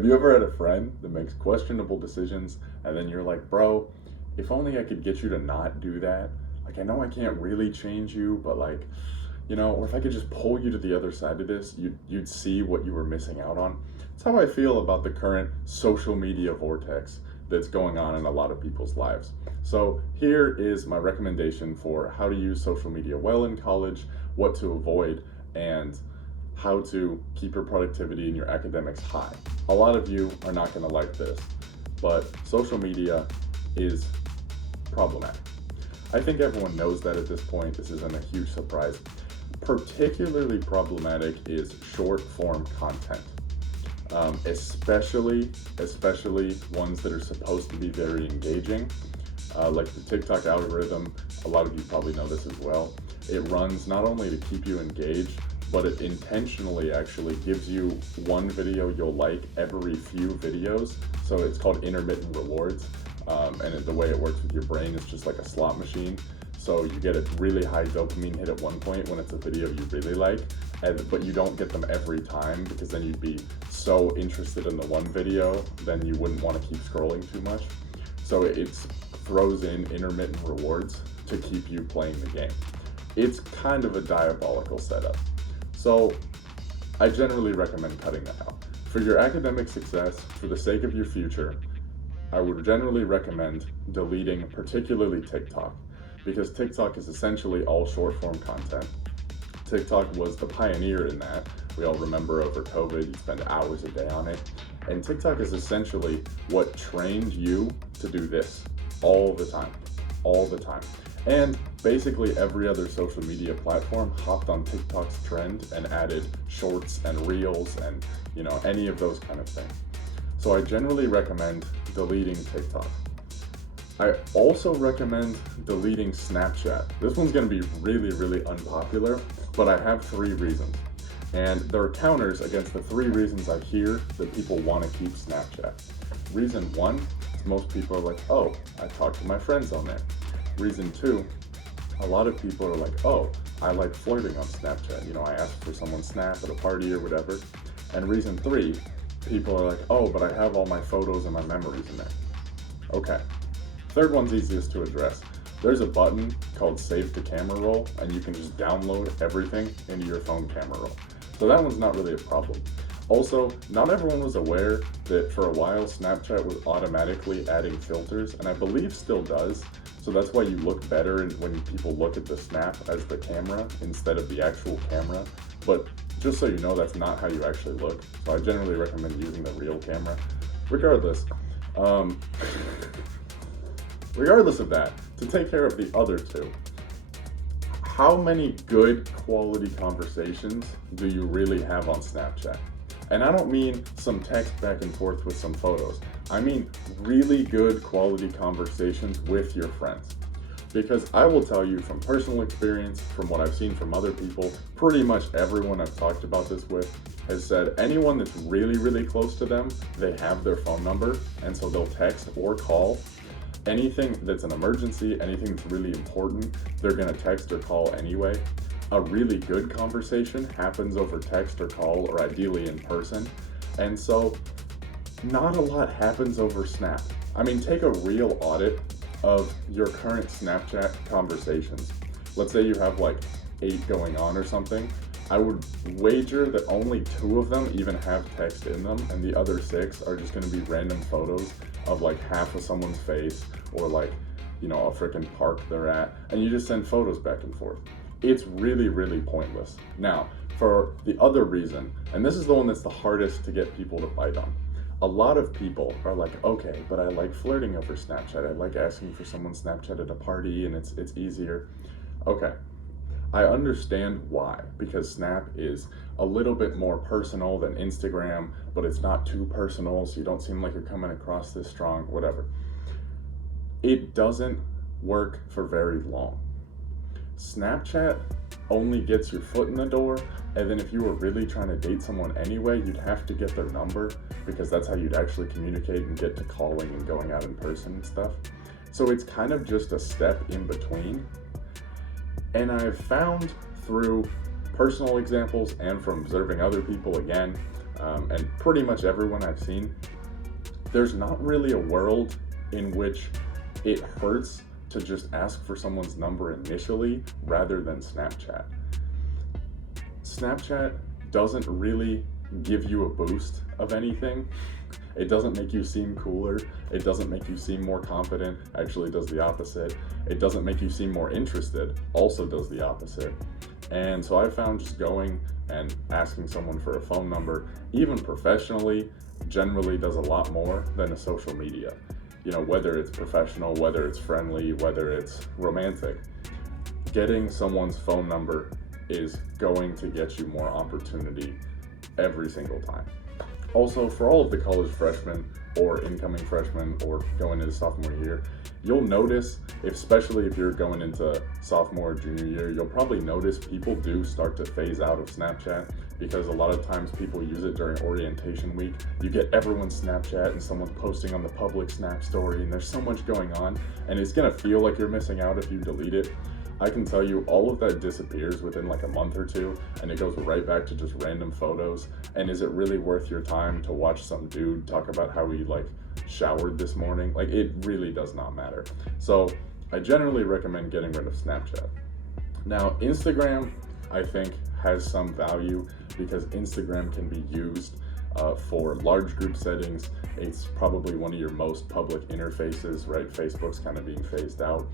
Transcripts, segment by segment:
Have you ever had a friend that makes questionable decisions and then you're like, bro, if only I could get you to not do that? Like, I know I can't really change you, but like, or if I could just pull you to the other side of this, you'd see what you were missing out on. That's how I feel about the current social media vortex that's going on in a lot of people's lives. So here is my recommendation for how to use social media well in college, what to avoid, and how to keep your productivity and your academics high. A lot of you are not going to like this, but social media is problematic. I think everyone knows that at this point. This isn't a huge surprise. Particularly problematic is short form content, especially ones that are supposed to be very engaging, like the TikTok algorithm. A lot of you probably know this as well. It runs not only to keep you engaged, but it intentionally actually gives you one video you'll like every few videos. So it's called intermittent rewards. The way it works with your brain is just like a slot machine. So you get a really high dopamine hit at one point when it's a video you really like, but you don't get them every time, because then you'd be so interested in the one video, then you wouldn't want to keep scrolling too much. So it throws in intermittent rewards to keep you playing the game. It's kind of a diabolical setup. So I generally recommend cutting that out. For your academic success, for the sake of your future, I would generally recommend deleting particularly TikTok, because TikTok is essentially all short form content. TikTok was the pioneer in that. We all remember over COVID, you spend hours a day on it. And TikTok is essentially what trained you to do this all the time. And basically every other social media platform hopped on TikTok's trend and added shorts and reels and any of those kind of things. So I generally recommend deleting TikTok. I also recommend deleting Snapchat. This one's going to be really, really unpopular, but I have 3 reasons. And there are counters against the 3 reasons I hear that people want to keep Snapchat. Reason 1, most people are like, oh, I talk to my friends on there. Reason 2, a lot of people are like, oh, I like flirting on Snapchat. I ask for someone's snap at a party or whatever. And reason 3, people are like, oh, but I have all my photos and my memories in there. Okay. Third one's easiest to address. There's a button called Save to Camera Roll, and you can just download everything into your phone camera roll. So that one's not really a problem. Also, not everyone was aware that for a while Snapchat was automatically adding filters, and I believe still does. So that's why you look better when people look at the snap as the camera instead of the actual camera. But just so you know, that's not how you actually look. So I generally recommend using the real camera. Regardless of that, to take care of the other 2, how many good quality conversations do you really have on Snapchat? And I don't mean some text back and forth with some photos. I mean really good quality conversations with your friends. Because I will tell you from personal experience, from what I've seen from other people, pretty much everyone I've talked about this with has said anyone that's really, really close to them, they have their phone number, and so they'll text or call. Anything that's an emergency, anything that's really important, they're gonna text or call anyway. A really good conversation happens over text or call, or ideally in person. And so not a lot happens over Snap. I mean, take a real audit of your current Snapchat conversations. Let's say you have like 8 going on or something. I would wager that only 2 of them even have text in them, and the other 6 are just gonna be random photos of like half of someone's face, or like, a freaking park they're at, and you just send photos back and forth. It's really, really pointless. Now, for the other reason, and this is the one that's the hardest to get people to bite on. A lot of people are like, okay, but I like flirting over Snapchat. I like asking for someone's Snapchat at a party, and it's easier. Okay, I understand why, because Snap is a little bit more personal than Instagram, but it's not too personal, so you don't seem like you're coming across this strong, whatever. It doesn't work for very long. Snapchat only gets your foot in the door, and then if you were really trying to date someone anyway, you'd have to get their number, because that's how you'd actually communicate and get to calling and going out in person and stuff. So it's kind of just a step in between. And I've found through personal examples and from observing other people again, and pretty much everyone I've seen, there's not really a world in which it hurts to just ask for someone's number initially rather than Snapchat. Snapchat doesn't really give you a boost of anything. It doesn't make you seem cooler. It doesn't make you seem more confident. Actually does the opposite. It doesn't make you seem more interested. Also does the opposite. And so I found just going and asking someone for a phone number, even professionally, generally does a lot more than a social media. You know, whether it's professional, whether it's friendly, whether it's romantic, getting someone's phone number is going to get you more opportunity every single time. Also, for all of the college freshmen or incoming freshmen or going into sophomore year, you'll notice, especially if you're going into sophomore or junior year, you'll probably notice people do start to phase out of Snapchat, because a lot of times people use it during orientation week. You get everyone's Snapchat and someone posting on the public Snap story, and there's so much going on, and it's gonna feel like you're missing out if you delete it. I can tell you all of that disappears within like a month or two, and it goes right back to just random photos. And is it really worth your time to watch some dude talk about how he like showered this morning? Like, it really does not matter. So I generally recommend getting rid of Snapchat. Now, Instagram, I think, has some value because Instagram can be used for large group settings. It's probably one of your most public interfaces, right? Facebook's kind of being phased out.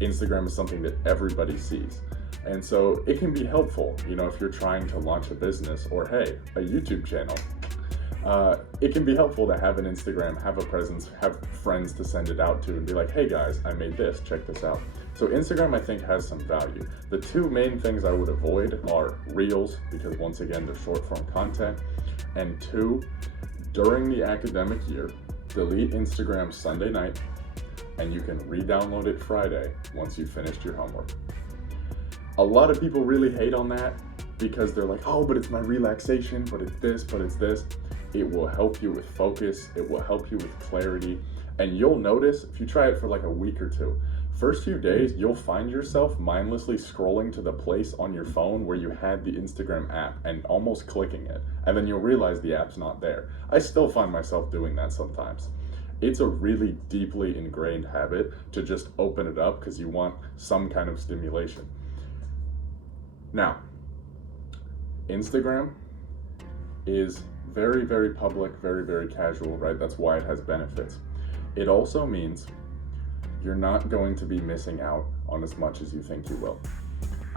Instagram is something that everybody sees. And so it can be helpful, you know, if you're trying to launch a business or, hey, a YouTube channel. It can be helpful to have an Instagram, have a presence, have friends to send it out to and be like, hey guys, I made this, check this out. So Instagram, I think, has some value. The two main things I would avoid are Reels, because once again, they're short form content. And two, during the academic year, delete Instagram Sunday night, and you can re-download it Friday once you've finished your homework. A lot of people really hate on that because they're like, oh, but it's my relaxation, but it's this, but it's this. It will help you with focus. It will help you with clarity. And you'll notice, if you try it for like a week or two, first few days, you'll find yourself mindlessly scrolling to the place on your phone where you had the Instagram app and almost clicking it. And then you'll realize the app's not there. I still find myself doing that sometimes. It's a really deeply ingrained habit to just open it up because you want some kind of stimulation. Now, Instagram is very, very public, very, very casual, right? That's why it has benefits. It also means you're not going to be missing out on as much as you think you will.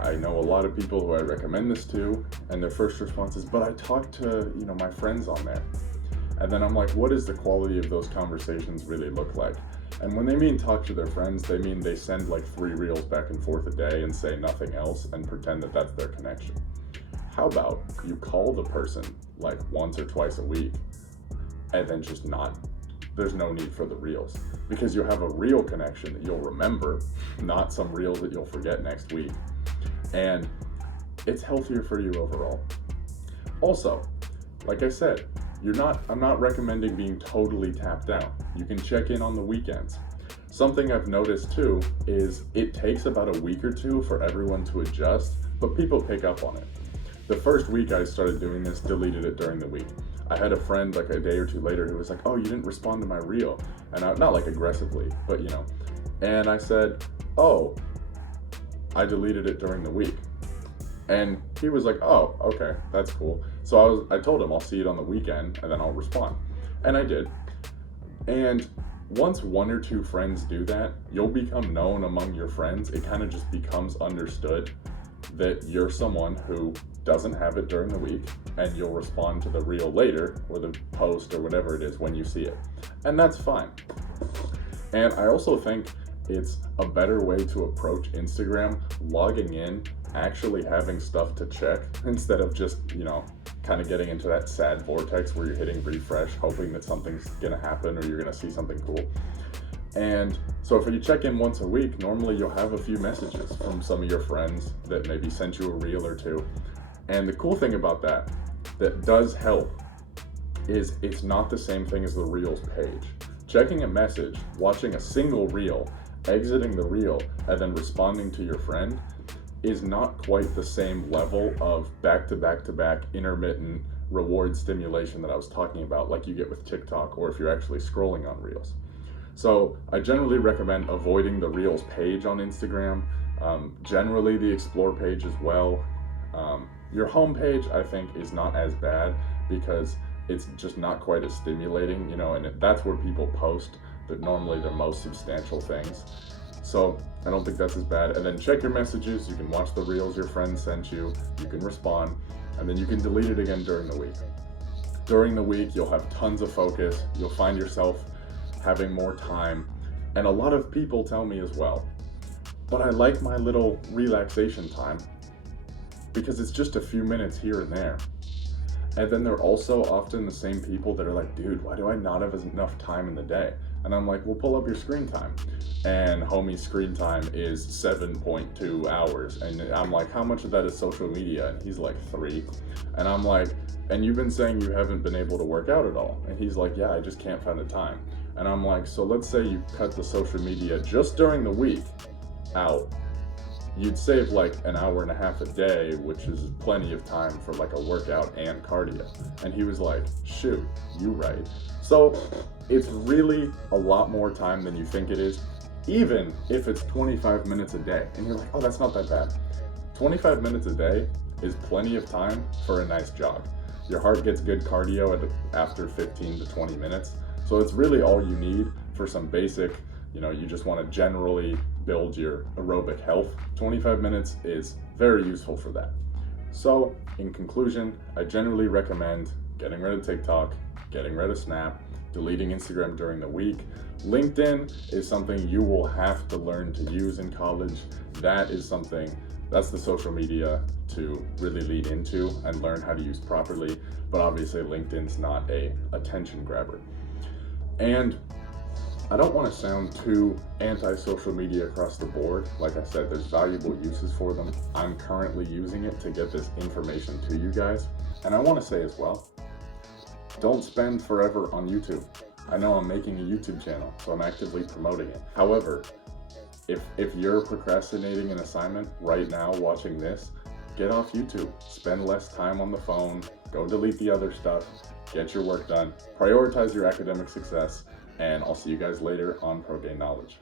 I know a lot of people who I recommend this to, and their first response is, but I talked to, my friends on there. And then I'm like, what does the quality of those conversations really look like? And when they mean talk to their friends, they mean they send like 3 reels back and forth a day and say nothing else and pretend that that's their connection. How about you call the person like once or twice a week and then just not, there's no need for the reels, because you'll have a real connection that you'll remember, not some reels that you'll forget next week. And it's healthier for you overall. Also, like I said, I'm not recommending being totally tapped out. You can check in on the weekends. Something I've noticed too is it takes about a week or two for everyone to adjust, but people pick up on it. The first week I started doing this, deleted it during the week. I had a friend like a day or two later who was like, oh, you didn't respond to my reel. And not like aggressively, but and I said, oh, I deleted it during the week. And he was like, oh, okay, that's cool. So I told him I'll see it on the weekend and then I'll respond. And I did. And once 1 or 2 friends do that, you'll become known among your friends. It kind of just becomes understood that you're someone who doesn't have it during the week, and you'll respond to the reel later or the post or whatever it is when you see it. And that's fine. And I also think it's a better way to approach Instagram, logging in, actually having stuff to check instead of just, kind of getting into that sad vortex where you're hitting refresh, hoping that something's gonna happen or you're gonna see something cool. And so if you check in once a week, normally you'll have a few messages from some of your friends that maybe sent you a reel or two. And the cool thing about that does help is it's not the same thing as the reels page. Checking a message, watching a single reel, exiting the reel, and then responding to your friend is not quite the same level of back-to-back-to-back intermittent reward stimulation that I was talking about, like you get with TikTok or if you're actually scrolling on Reels. So I generally recommend avoiding the Reels page on Instagram, generally the Explore page as well. Your home page, I think, is not as bad because it's just not quite as stimulating, and that's where people post that normally their most substantial things. So I don't think that's as bad. And then check your messages. You can watch the Reels your friends sent you. You can respond, and then you can delete it again during the week. During the week, you'll have tons of focus. You'll find yourself having more time. And a lot of people tell me as well, but I like my little relaxation time because it's just a few minutes here and there. And then they're also often the same people that are like, dude, why do I not have enough time in the day? And I'm like, well, pull up your screen time. And homie's screen time is 7.2 hours. And I'm like, how much of that is social media? And he's like, 3. And I'm like, and you've been saying you haven't been able to work out at all. And he's like, yeah, I just can't find the time. And I'm like, so let's say you cut the social media just during the week out. You'd save like an hour and a half a day, which is plenty of time for like a workout and cardio. And he was like, shoot, you right. So it's really a lot more time than you think it is, even if it's 25 minutes a day. And you're like, oh, that's not that bad. 25 minutes a day is plenty of time for a nice jog. Your heart gets good cardio after 15 to 20 minutes. So it's really all you need for some basic, you just want to generally build your aerobic health. 25 minutes is very useful for that. So in conclusion, I generally recommend getting rid of TikTok, getting rid of Snap, deleting Instagram during the week. LinkedIn is something you will have to learn to use in college. That's the social media to really lead into and learn how to use properly. But obviously LinkedIn's not a attention grabber. And I don't want to sound too anti-social media across the board. Like I said, there's valuable uses for them. I'm currently using it to get this information to you guys. And I want to say as well, don't spend forever on YouTube. I know I'm making a YouTube channel, so I'm actively promoting it. However, if you're procrastinating an assignment right now watching this, get off YouTube. Spend less time on the phone. Go delete the other stuff. Get your work done. Prioritize your academic success. And I'll see you guys later on Pro Gain Knowledge.